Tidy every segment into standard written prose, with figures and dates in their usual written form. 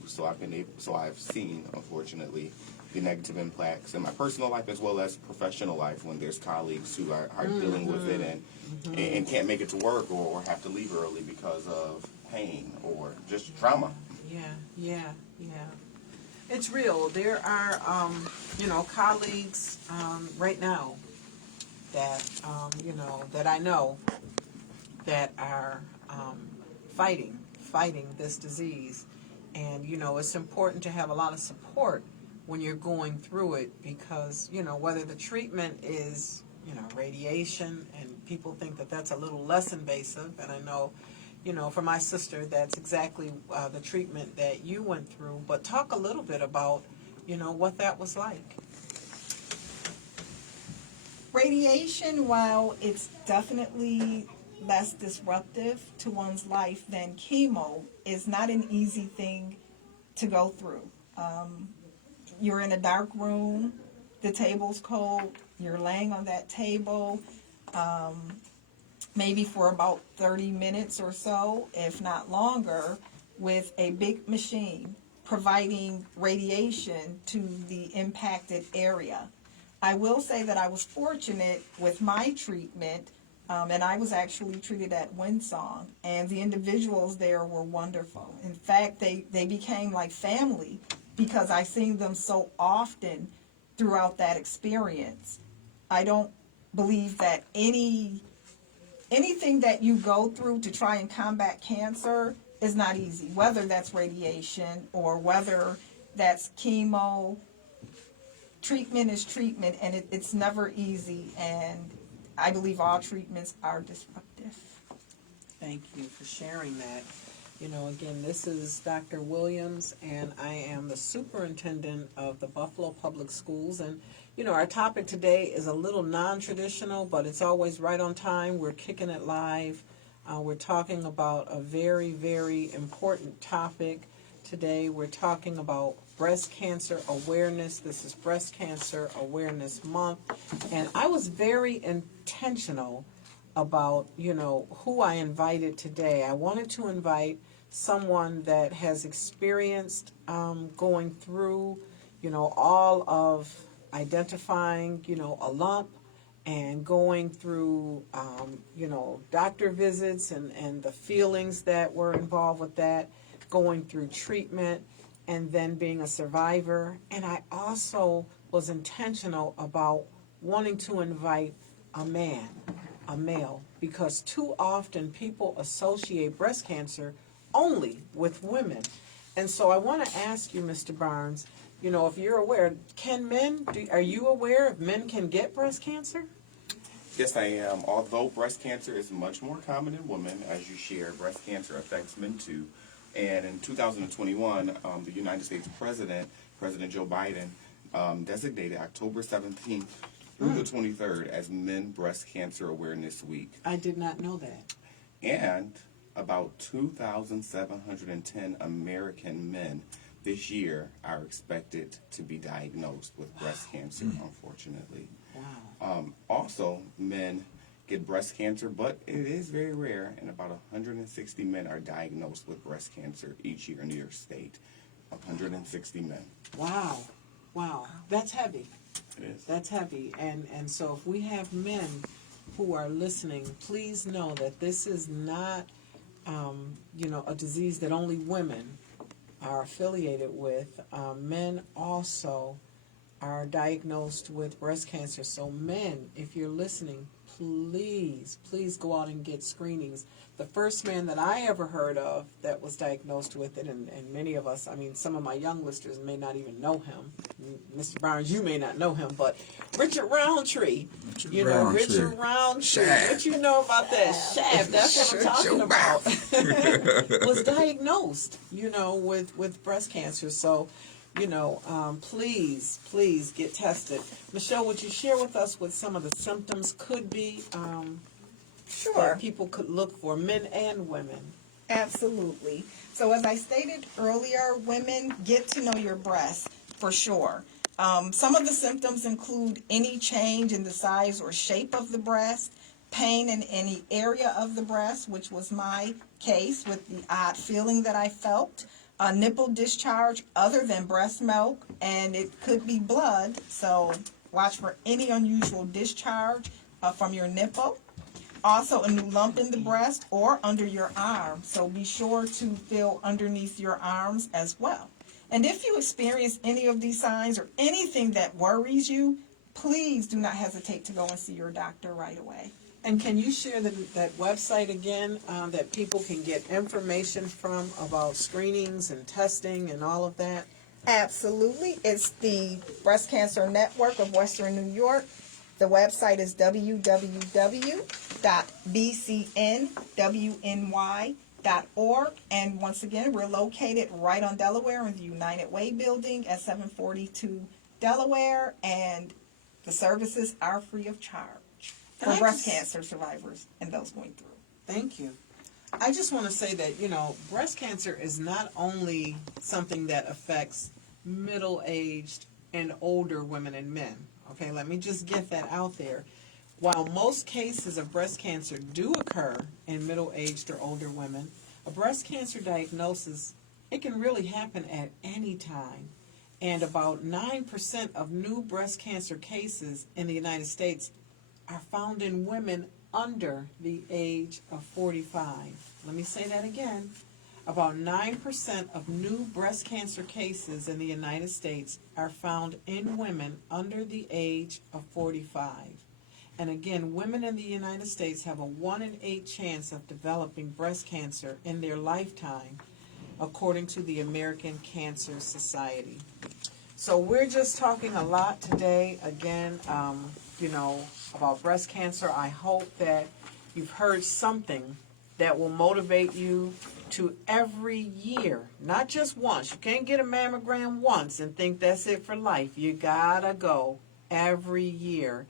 improved. So I've seen, unfortunately, the negative impacts in my personal life as well as professional life when there's colleagues who are dealing with it and can't make it to work or have to leave early because of pain or just trauma. Yeah. It's real. There are, colleagues right now that, that I know that are fighting this disease. And, it's important to have a lot of support when you're going through it because, whether the treatment is, radiation, and people think that that's a little less invasive, and I know, for my sister, that's exactly the treatment that you went through. But talk a little bit about, what that was like. Radiation, while it's definitely less disruptive to one's life than chemo, is not an easy thing to go through. You're in a dark room, the table's cold, you're laying on that table, maybe for about 30 minutes or so, if not longer, with a big machine providing radiation to the impacted area. I will say that I was fortunate with my treatment, and I was actually treated at Windsong, and the individuals there were wonderful. In fact, they became like family because I seen them so often throughout that experience. I don't believe that anything that you go through to try and combat cancer is not easy, whether that's radiation or whether that's chemo. Treatment is treatment, and it's never easy, and I believe all treatments are disruptive. Thank you for sharing that. Again, this is Dr. Williams, and I am the superintendent of the Buffalo Public Schools. And, our topic today is a little non-traditional, but it's always right on time. We're kicking it live. We're talking about a very, very important topic today. We're talking about breast cancer awareness. This is Breast Cancer Awareness Month. And I was very intentional about, who I invited today. I wanted to invite someone that has experienced going through, all of identifying, a lump and going through, doctor visits and the feelings that were involved with that, going through treatment, and then being a survivor. And I also was intentional about wanting to invite a male, because too often people associate breast cancer only with women. And so I want to ask you, Mr. Barnes, if you're aware, are you aware if men can get breast cancer? Yes, I am. Although breast cancer is much more common in women, as you share, breast cancer affects men too. And in 2021, the United States President Joe Biden, designated October 17th through the 23rd as Men Breast Cancer Awareness Week. I did not know that. And about 2,710 American men this year are expected to be diagnosed with breast cancer, unfortunately. Wow. Also, men get breast cancer, but it is very rare, and about 160 men are diagnosed with breast cancer each year in New York State. 160 men. Wow. That's heavy. It is. That's heavy. And so if we have men who are listening, please know that this is not, a disease that only women are affiliated with. Men also are diagnosed with breast cancer. So men, if you're listening, please go out and get screenings. The first man that I ever heard of that was diagnosed with it, and many of us, some of my young listeners may not even know him. Mr. Barnes, you may not know him, but Richard Roundtree. Richard Roundtree. What you know about that? Shaft, that's what I'm talking about. Was diagnosed, with breast cancer. So, please get tested. Michelle, would you share with us what some of the symptoms could be? Sure. That people could look for, men and women. Absolutely. So as I stated earlier, women, get to know your breasts for sure. Some of the symptoms include any change in the size or shape of the breast, pain in any area of the breast, which was my case with the odd feeling that I felt, a nipple discharge other than breast milk, and it could be blood, so watch for any unusual discharge from your nipple. Also, a new lump in the breast or under your arm, so be sure to feel underneath your arms as well. And if you experience any of these signs or anything that worries you, please do not hesitate to go and see your doctor right away. And can you share that website again that people can get information from about screenings and testing and all of that? Absolutely. It's the Breast Cancer Network of Western New York. The website is www.bcnwny.org. And once again, we're located right on Delaware in the United Way building at 742 Delaware. And the services are free of charge for breast cancer survivors and those going through. Thank you. I just want to say that, breast cancer is not only something that affects middle-aged and older women and men. Okay, let me just get that out there. While most cases of breast cancer do occur in middle-aged or older women, a breast cancer diagnosis, it can really happen at any time. And about 9% of new breast cancer cases in the United States are found in women under the age of 45. Let me say that again. About 9% of new breast cancer cases in the United States are found in women under the age of 45. And again, women in the United States have a 1 in 8 chance of developing breast cancer in their lifetime, according to the American Cancer Society. So we're just talking a lot today, again, about breast cancer. I hope that you've heard something that will motivate you to every year, not just once. You can't get a mammogram once and think that's it for life. You gotta go every year.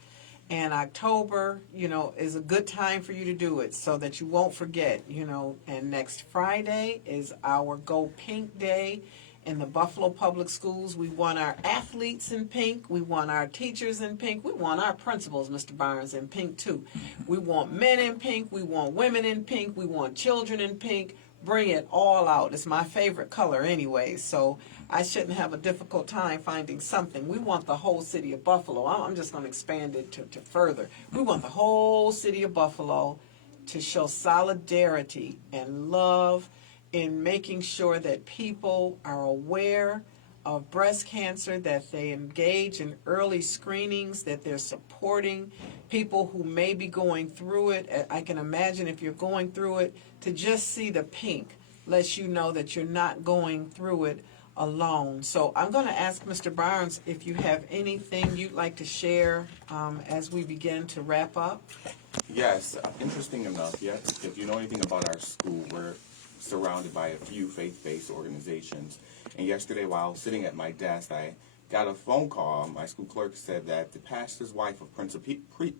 And October, is a good time for you to do it so that you won't forget, And next Friday is our Go Pink Day. In the Buffalo Public Schools, we want our athletes in pink. We want our teachers in pink. We want our principals, Mr. Barnes, in pink too. We want men in pink. We want women in pink. We want children in pink. Bring it all out. It's my favorite color anyway, so I shouldn't have a difficult time finding something. We want the whole city of Buffalo. I'm just going to expand it to further. We want the whole city of Buffalo to show solidarity and love in making sure that people are aware of breast cancer, that they engage in early screenings, that they're supporting people who may be going through it. I can imagine if you're going through it, to just see the pink lets you know that you're not going through it alone. So I'm going to ask Mr. Barnes if you have anything you'd like to share as we begin to wrap up. Yes, interesting enough, yes, if you know anything about our school, we're surrounded by a few faith-based organizations. And yesterday, while sitting at my desk, I got a phone call. My school clerk said that the pastor's wife of Prince of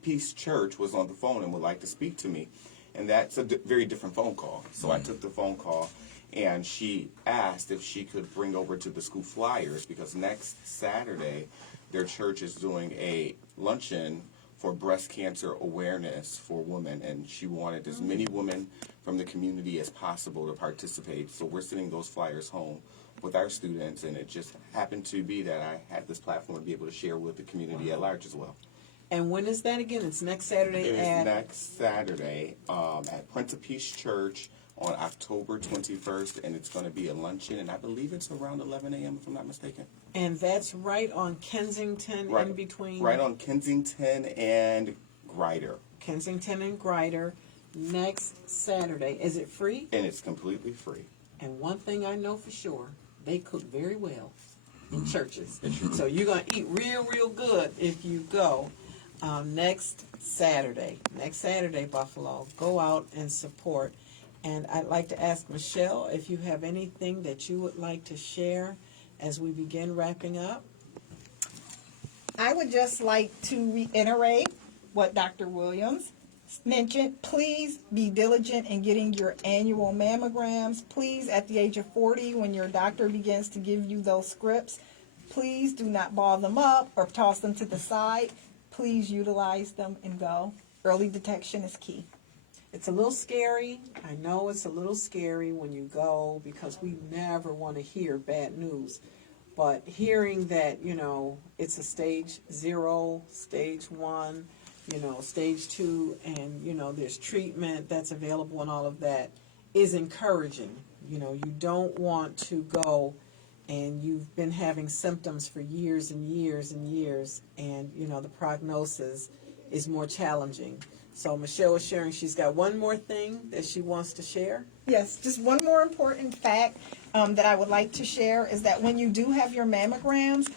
Peace Church was on the phone and would like to speak to me. And that's a very different phone call. So I took the phone call, and she asked if she could bring over to the school flyers, because next Saturday, their church is doing a luncheon for breast cancer awareness for women, and she wanted as many women from the community as possible to participate. So we're sending those flyers home with our students, and it just happened to be that I had this platform to be able to share with the community at large as well. And when is that again? It's next Saturday It is next Saturday at Prince of Peace Church on October 21st, and it's going to be a luncheon, and I believe it's around 11 a.m. if I'm not mistaken. And that's right on Kensington, Right, in between? Right on Kensington and Grider. Kensington and Grider, next Saturday. Is it free? And it's completely free. And one thing I know for sure, they cook very well in churches. So you're going to eat real, real good if you go next Saturday. Next Saturday, Buffalo. Go out and support. And I'd like to ask Michelle if you have anything that you would like to share as we begin wrapping up. I would just like to reiterate what Dr. Williams mentioned. Please be diligent in getting your annual mammograms. Please, at the age of 40, when your doctor begins to give you those scripts, please do not ball them up or toss them to the side. Please utilize them and go. Early detection is key. It's a little scary. I know it's a little scary when you go because we never want to hear bad news. But hearing that, it's a stage 0, stage 1, stage 2, and, there's treatment that's available and all of that is encouraging. You don't want to go and you've been having symptoms for years and years and years, and, the prognosis is more challenging. So Michelle was sharing she's got one more thing that she wants to share. Yes, just one more important fact that I would like to share is that when you do have your mammograms,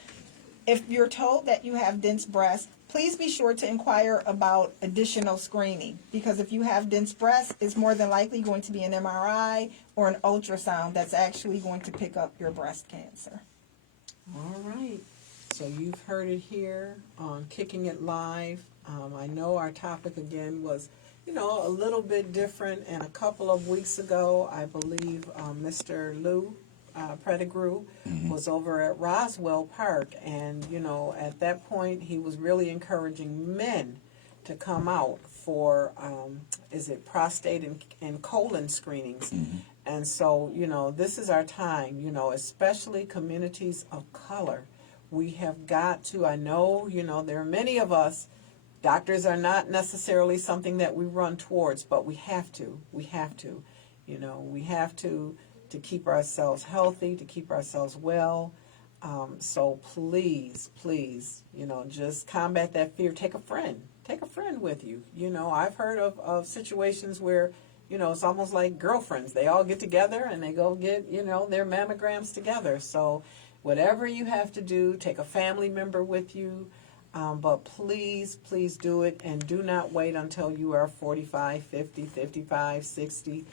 if you're told that you have dense breasts, please be sure to inquire about additional screening, because if you have dense breasts, it's more than likely going to be an MRI or an ultrasound that's actually going to pick up your breast cancer. All right. So you've heard it here on Kicking It Live. I know our topic again was, a little bit different. And a couple of weeks ago, I believe Mr. Lou Pettigrew was over at Roswell Park. And, at that point, he was really encouraging men to come out for, prostate and colon screenings. And so, this is our time, especially communities of color. We have got to, I know, there are many of us, doctors are not necessarily something that we run towards, but we have to, we have to keep ourselves healthy, to keep ourselves well. So please, just combat that fear. Take a friend with you. I've heard of situations where, it's almost like girlfriends. They all get together and they go get, their mammograms together. So whatever you have to do, take a family member with you. But please do it, and do not wait until you are 45, 50, 55, 60.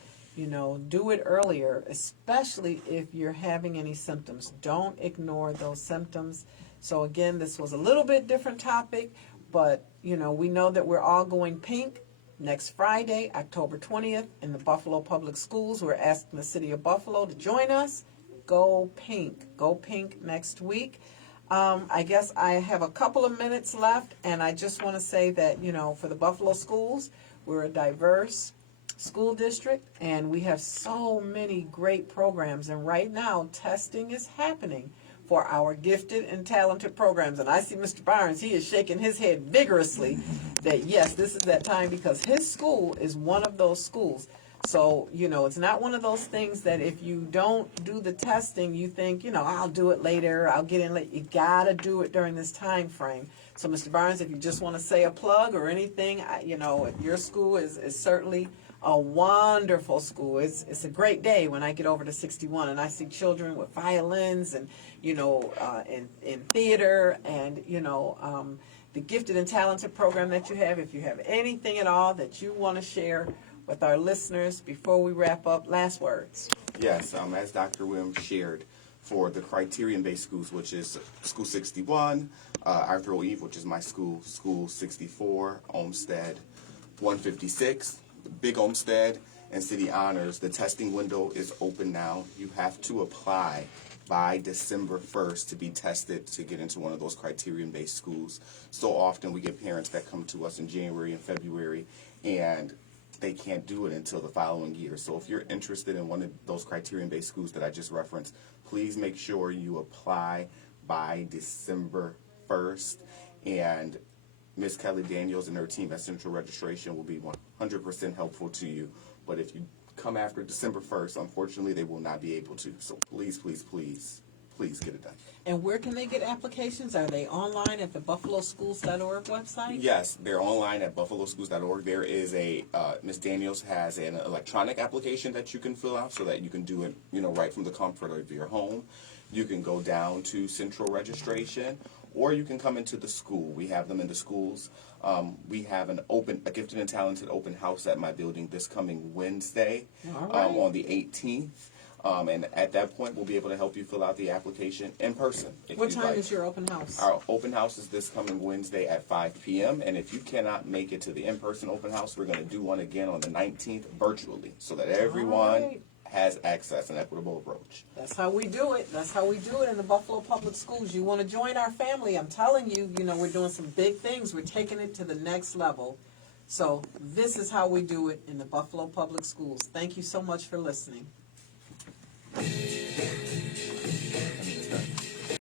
Do it earlier, especially if you're having any symptoms. Don't ignore those symptoms. So again, this was a little bit different topic, but we know that we're all going pink next Friday, October 20th, in the Buffalo Public Schools. We're asking the city of Buffalo to join us. Go pink next week. I guess I have a couple of minutes left, and I just want to say that, for the Buffalo schools, we're a diverse school district, and we have so many great programs. And right now, testing is happening for our gifted and talented programs. And I see Mr. Barnes, he is shaking his head vigorously that, yes, this is that time, because his school is one of those schools. So, it's not one of those things that if you don't do the testing, you think, I'll do it later, I'll get in late. You got to do it during this time frame. So, Mr. Barnes, if you just want to say a plug or anything, your school is certainly a wonderful school. It's a great day when I get over to 61 and I see children with violins and, in theater and, the gifted and talented program that you have. If you have anything at all that you want to share with our listeners before we wrap up, last words. Yes, as Dr. Williams shared, for the criterion-based schools, which is School 61, Arthur O'Eve, which is my school, School 64, Olmsted 156, Big Olmsted, and City Honors, the testing window is open now. You have to apply by December 1st to be tested to get into one of those criterion-based schools. So often we get parents that come to us in January and February, and they can't do it until the following year. So if you're interested in one of those criterion-based schools that I just referenced, please make sure you apply by December 1st. And Ms. Kelly Daniels and her team at Central Registration will be 100% helpful to you. But if you come after December 1st, unfortunately, they will not be able to. So please get it done. And where can they get applications? Are they online at the buffaloschools.org website? Yes, they're online at buffaloschools.org. There is Ms. Daniels has an electronic application that you can fill out so that you can do it, right from the comfort of your home. You can go down to Central Registration, or you can come into the school. We have them in the schools. We have a gifted and talented open house at my building this coming Wednesday, on the 18th. And at that point, we'll be able to help you fill out the application in person. What time is your open house? Our open house is this coming Wednesday at 5 p.m. And if you cannot make it to the in-person open house, we're going to do one again on the 19th virtually so that everyone has access, an equitable approach. That's how we do it. That's how we do it in the Buffalo Public Schools. You want to join our family? I'm telling you, we're doing some big things. We're taking it to the next level. So this is how we do it in the Buffalo Public Schools. Thank you so much for listening.